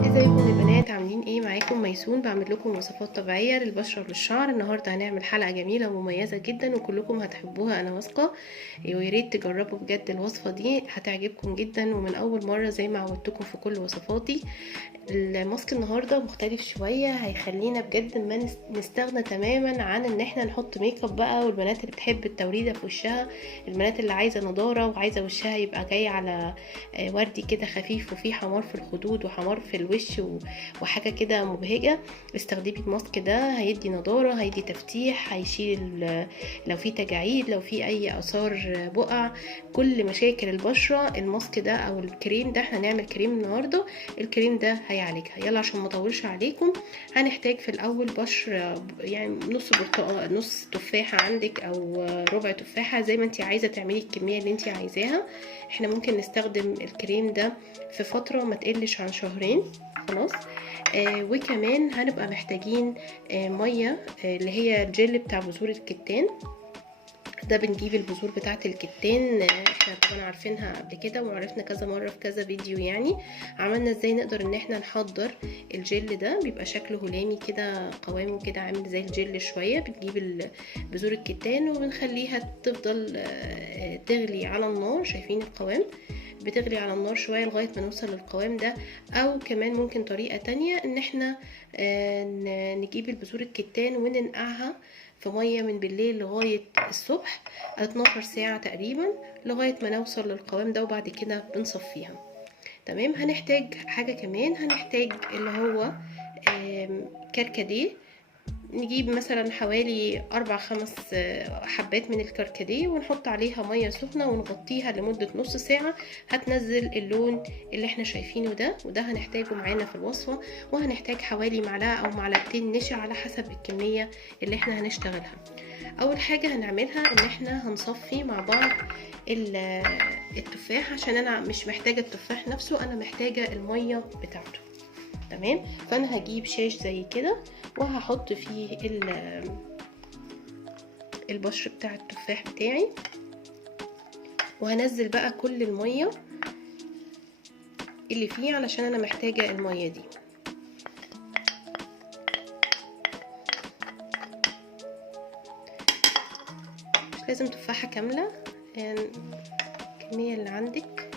ازيكم يا بنات؟ عاملين ايه؟ معاكم ميسون، بعمل لكم وصفات طبيعيه للبشره وللشعر. النهارده هنعمل حلقه جميله ومميزه جدا وكلكم هتحبوها انا واثقه، ويا ريت تجربوا بجد. الوصفه دي هتعجبكم جدا ومن اول مره زي ما عودتكم في كل وصفاتي. الماسك النهارده مختلف شويه، هيخلينا بجد ما نستغنى تماما عن ان احنا نحط ميك اب بقى. والبنات اللي بتحب التوريده في وشها، البنات اللي عايزه نضاره وعايزه وشها يبقى جاي على وردي كده خفيف وفيه حمار في الخدود وحمار في الوش وحاجه كده مبهجه، استخدمي الماسك ده. هيدي نضاره، هيدي تفتيح، هيشيل لو في تجاعيد، لو في اي اثار بقع، كل مشاكل البشره. الماسك ده او الكريم ده، احنا هنعمل كريم النهارده، الكريم ده هيعالجها. يلا عشان ما اطولش عليكم، هنحتاج في الاول بشر يعني نص برتقال، نص تفاحه عندك او ربع تفاحه، زي ما انت عايزه تعملي الكميه اللي انت عايزاها. احنا ممكن نستخدم الكريم ده في فتره ما تقلش عن شهرين. خلاص. وكمان هنبقى محتاجين ميه، اللي هي الجل بتاع بذور الكتان ده. بنجيب البذور بتاعه الكتان، احنا طبعا عارفينها قبل كده وعرفنا كذا مره في كذا فيديو، يعني عملنا ازاي نقدر ان احنا نحضر الجل ده. بيبقى شكله هلامي كده، قوامه كده عامل زي الجل شويه. بنجيب بذور الكتان وبنخليها تفضل تغلي على النار. شايفين القوام؟ بتغلي على النار شويه لغايه ما نوصل للقوام ده. او كمان ممكن طريقه تانية، ان احنا نجيب البذور الكتان وننقعها في ميه من بالليل لغايه الصبح، 12 ساعه تقريبا، لغايه ما نوصل للقوام ده، وبعد كده بنصفيها. تمام. هنحتاج حاجه كمان، هنحتاج اللي هو كركديه. نجيب مثلا حوالي 4-5 حبات من الكركديه ونحط عليها ميه سخنه ونغطيها لمده نص ساعه، هتنزل اللون اللي احنا شايفينه ده. وده هنحتاجه معانا في الوصفه. وهنحتاج حوالي معلقه او معلقتين نشا على حسب الكميه اللي احنا هنشتغلها. اول حاجه هنعملها ان احنا هنصفي مع بعض التفاح، عشان انا مش محتاجه التفاح نفسه، انا محتاجه الميه بتاعته. تمام. فانا هجيب شاش زي كده وهحط فيه البشر بتاع التفاح بتاعي، وهنزل بقى كل المية اللي فيه علشان انا محتاجة المية دي. مش لازم تفاحة كاملة، يعني الكمية اللي عندك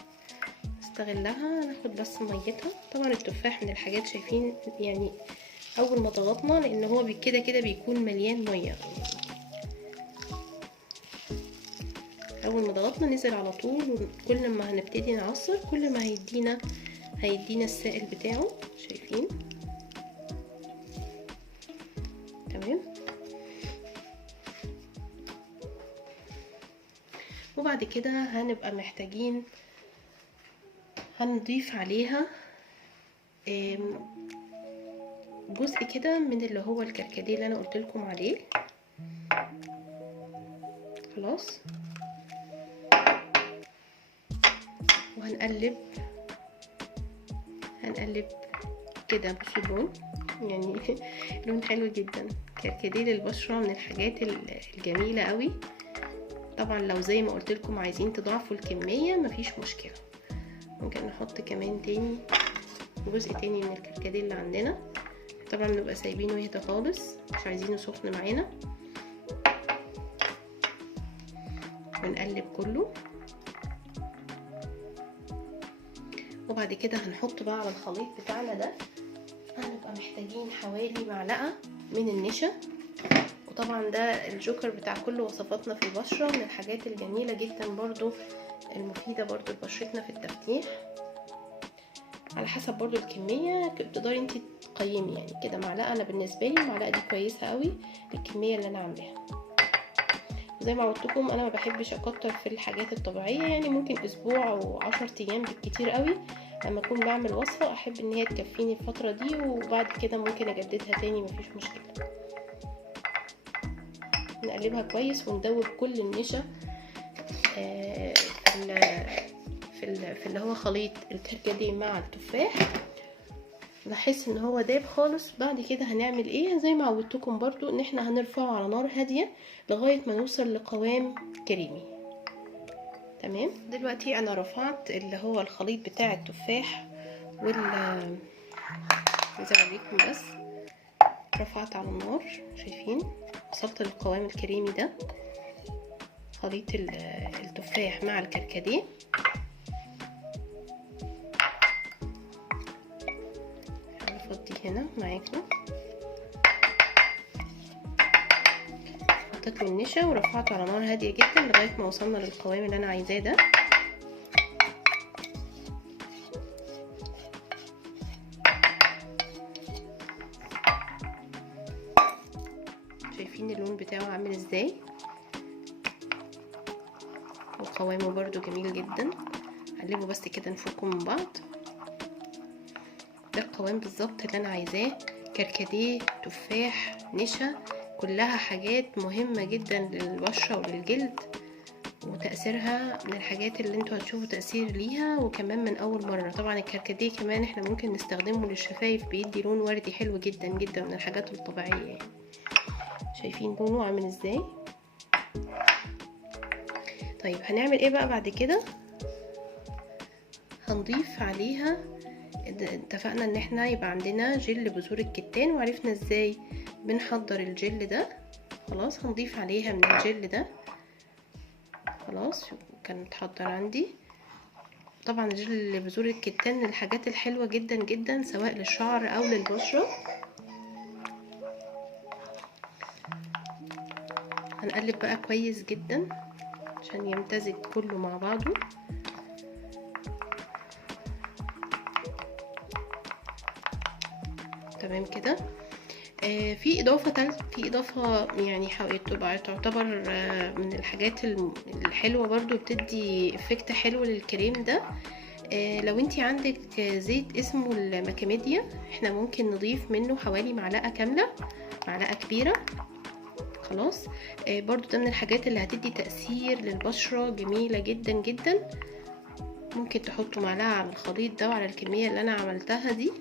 استغلها. ناخد بس ميتها. طبعا التفاح من الحاجات، شايفين يعني اول ما ضغطنا، لان هو كده كده بيكون مليان مية، اول ما ضغطنا نزل على طول. وكل ما هنبتدي نعصر كل ما هيدينا السائل بتاعه. شايفين؟ تمام. وبعد كده هنبقى محتاجين هنضيف عليها جزء كده من اللي هو الكركديه اللي انا قلت لكم عليه. خلاص. وهنقلب كده. بصوا اللون، يعني لون حلو جدا. كركديه للبشره من الحاجات الجميله قوي. طبعا لو زي ما قلت لكم عايزين تضاعفوا الكميه مفيش مشكله، ممكن نحط كمان تاني جزء تاني من الكركديه اللي عندنا. طبعا نبقى سايبينه يهدى خالص، مش عايزينه سخن معانا. ونقلب كله. وبعد كده هنحط بقى على الخليط بتاعنا ده، هنبقى محتاجين حوالي معلقة من النشا. وطبعا ده الجوكر بتاع كل وصفاتنا في البشرة، من الحاجات الجميلة جدا برضو، المفيدة برضو لبشرتنا في التفتيح. على حسب برضو الكمية تقدري انتي تقيمي، يعني كده معلقة. انا بالنسبة لي المعلقة دي كويسة قوي الكمية اللي انا عاملاها. زي ما قلتلكم انا ما بحبش اكتر في الحاجات الطبيعية، يعني ممكن اسبوع او 10 ايام بالكتير قوي لما اكون بعمل وصفة، احب ان هي تكفيني الفترة دي، وبعد كده ممكن اجددها تاني مفيش مشكلة. نقلبها كويس وندوب كل النشا في اللي هو خليط الكركديه مع التفاح، بحس ان هو داب خالص. بعد كده هنعمل ايه؟ زي ما عودتكم برضو، ان احنا هنرفعه على نار هادية لغاية ما نوصل لقوام كريمي. تمام. دلوقتي انا رفعت اللي هو الخليط بتاع التفاح عايزه اوريكم بس. رفعت على النار، شايفين وصلت للقوام الكريمي ده، خليط التفاح مع الكركديه. هفضي هنا معاكم. حطيت له النشا ورفعته على نار هاديه جدا لغايه ما وصلنا للقوام اللي انا عايزاه ده. شايفين اللون بتاعه عامل ازاي، وقوامه برضو جميل جدا. قلبه بس كده نفكه من بعض. ده القوام بالظبط اللي انا عايزاه، كركديه، تفاح، نشا، كلها حاجات مهمة جدا للبشرة وللجلد، وتأثيرها من الحاجات اللي انتوا هتشوفوا تأثير ليها، وكمان من اول مرة. طبعا الكركديه كمان احنا ممكن نستخدمه للشفايف، بيدي لون وردي حلو جدا جدا، من الحاجات الطبيعية يعني. شايفين لونه عامل ازاي. طيب هنعمل ايه بقى بعد كده؟ هنضيف عليها، اتفقنا ان احنا يبقى عندنا جل بذور الكتان، وعرفنا ازاي بنحضر الجل ده. خلاص هنضيف عليها من الجل ده. خلاص كان متحضر عندي. طبعا جل بذور الكتان من الحاجات الحلوة جدا جدا، سواء للشعر او للبشرة. هنقلب بقى كويس جدا عشان يمتزج كله مع بعضه. تمام كده. في اضافه يعني تعتبر من الحاجات الحلوه برضو، بتدي افكت حلو للكريم ده. لو انتي عندك زيت اسمه الماكاميديا، احنا ممكن نضيف منه حوالي معلقه كامله، معلقه كبيره. خلاص. برضو ده من الحاجات اللي هتدي تأثير للبشرة جميلة جدا جدا. ممكن تحطوا معلقة على الخليط ده وعلى الكمية اللي انا عملتها دي.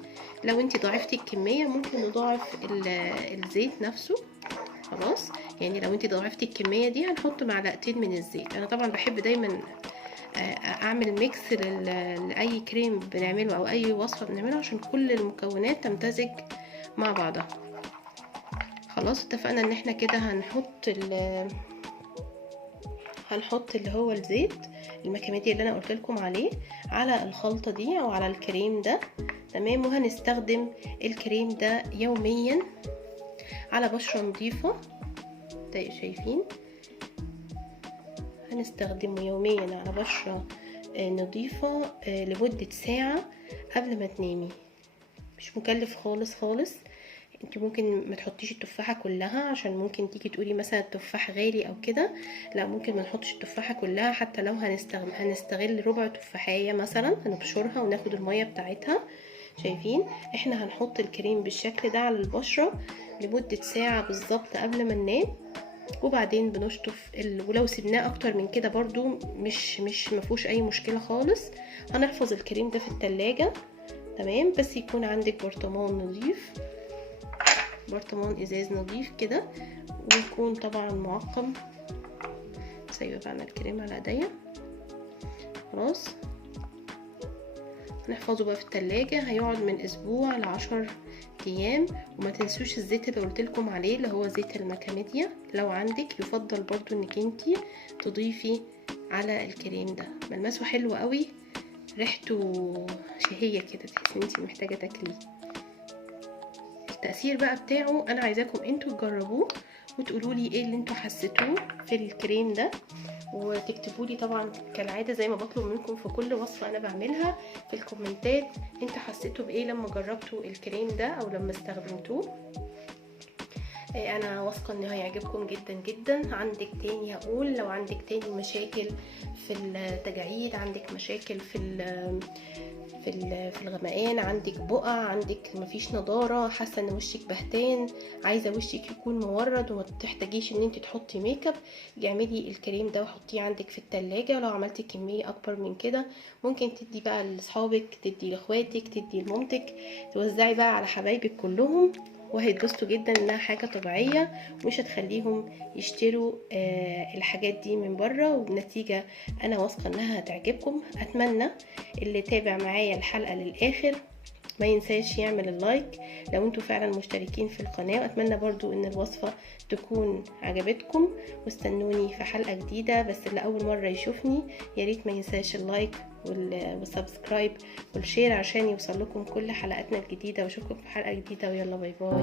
لو انتي ضاعفتي الكمية ممكن نضاعف الزيت نفسه. خلاص، يعني لو انتي ضاعفتي الكمية دي هنحط معلقتين من الزيت. انا طبعا بحب دايما اعمل ميكس لاي كريم بنعمله او اي وصفة بنعمله، عشان كل المكونات تمتزج مع بعضها. خلاص اتفقنا ان احنا كده هنحط اللي هو الزيت المكاميديا اللي انا قلت لكم عليه على الخلطة دي او على الكريم ده. تمام. وهنستخدم الكريم ده يوميا على بشرة نظيفة. شايفين، هنستخدمه يوميا على بشرة نظيفة لمدة ساعة قبل ما تنامي. مش مكلف خالص خالص. انت ممكن ما تحطيش التفاحة كلها، عشان ممكن تيجي تقولي مثلا التفاح غالي او كده. لا، ممكن ما نحطش التفاحة كلها، حتى لو هنستغل ربع تفاحية مثلا، هنبشرها وناخد المية بتاعتها. شايفين، احنا هنحط الكريم بالشكل ده على البشرة لمدة ساعة بالظبط قبل ما ننام، وبعدين بنشطف ولو سيبناه اكتر من كده برضو مش مفيهوش اي مشكلة خالص. هنحفظ الكريم ده في التلاجة. تمام. بس يكون عندك برطمان نظيف، برطمان ازاز نظيف كده، ويكون طبعا معقم. سايبه بقى الكريم على ايديا. خلاص، هنحفظه بقى في التلاجة. هيقعد من اسبوع ل10 ايام. وما تنسوش الزيت اللي قلتلكم عليه اللي هو زيت الماكاميديا. لو عندك يفضل برضو انك انتي تضيفي على الكريم ده. ملمسه حلو قوي، ريحته شهية كده، تحسي ان انتي محتاجة تاكليه. التأثير بقى بتاعه انا عايزاكم انتوا تجربوه وتقولوا لي ايه اللي انتوا حسيتوه في الكريم ده، وتكتبوا لي طبعا كالعاده زي ما بطلب منكم في كل وصفه انا بعملها في الكومنتات، انتوا حسيتوا بايه لما جربتوا الكريم ده او لما استخدمتوه. انا واثقه انه هيعجبكم جدا جدا. عندك تاني هقول، لو عندك تاني مشاكل في التجاعيد، عندك مشاكل في الغمقان، عندك بقع، عندك مفيش نضاره، حاسه ان وشك بهتان، عايزه وشك يكون مورد وما تحتاجيش ان انت تحطي ميك اب، اعملي الكريم ده وحطيه عندك في التلاجة. لو عملتي كميه اكبر من كده ممكن تدي بقى لاصحابك، تدي لاخواتك، تدي لمامتك، توزعي بقى على حبايبك كلهم. وهيتبسطوا جدا انها حاجة طبيعية، ومش هتخليهم يشتروا الحاجات دي من بره، وبنتيجة انا واثقة انها هتعجبكم. اتمنى اللي تابع معايا الحلقة للاخر ما ينساش يعمل اللايك لو انتوا فعلا مشتركين في القناة، واتمنى برضو ان الوصفة تكون عجبتكم، واستنوني في حلقة جديدة. بس اللي اول مرة يشوفني ياريت ما ينساش اللايك والسبسكرايب والشير عشان يوصل لكم كل حلقاتنا الجديدة، واشوفكم في حلقة جديدة، ويلا باي باي.